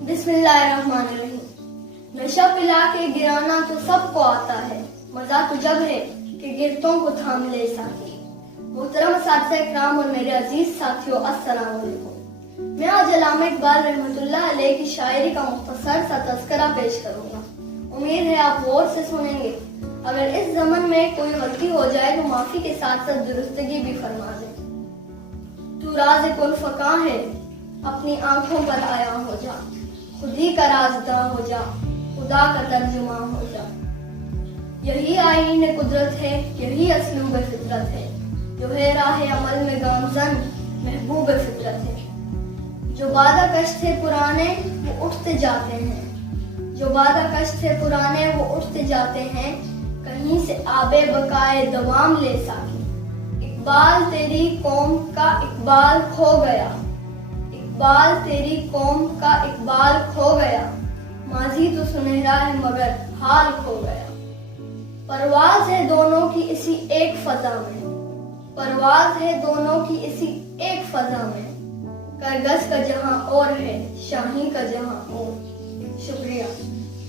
बिस्मिल्लाहिर्रहमानिर्रहीम। नशा पिला के गिराना तो सबको आता है, मजा तो जब है कि गिरतों को थाम ले साथी। मोहतरम साथिया इकराम और मेरे अजीज साथियों, अस्सलाम वालेकुम। मैं आज अल्लामा इकबाल रहमतुल्लाह अलैह की शायरी का मुख्तसर सा तज़किरा पेश करूंगा। उम्मीद है आप गौर से सुनेंगे। अगर इस ज़मन में कोई गलती हो जाए तो माफी के साथ साथ दुरुस्तगी भी फरमा दे। तू राज़ कुल फ़क़ा है, अपनी आंखों पर आया हो जा, खुदी का राज़दां हो जा, खुदा का तर्जुमा हो जा। यही आईन कुदरत है, यही असलूब फितरत है, जो है राह अमल में गामज़न महबूब फितरत है। जो वादा कश थे पुराने वो उठते जाते हैं, जो वादा कश थे पुराने वो उठते जाते हैं, कहीं से आबे बकाए दवाम ले साकी। इकबाल तेरी कौम का इकबाल खो गया, इकबाल तेरी कौम का इकबाल खो गया, माजी तो सुनहरा है मगर हाल खो गया। परवाज है दोनों की इसी एक फजा में, परवाज है दोनों की इसी एक फजा में, करगस का जहां और है, शाही का जहां और। शुक्रिया।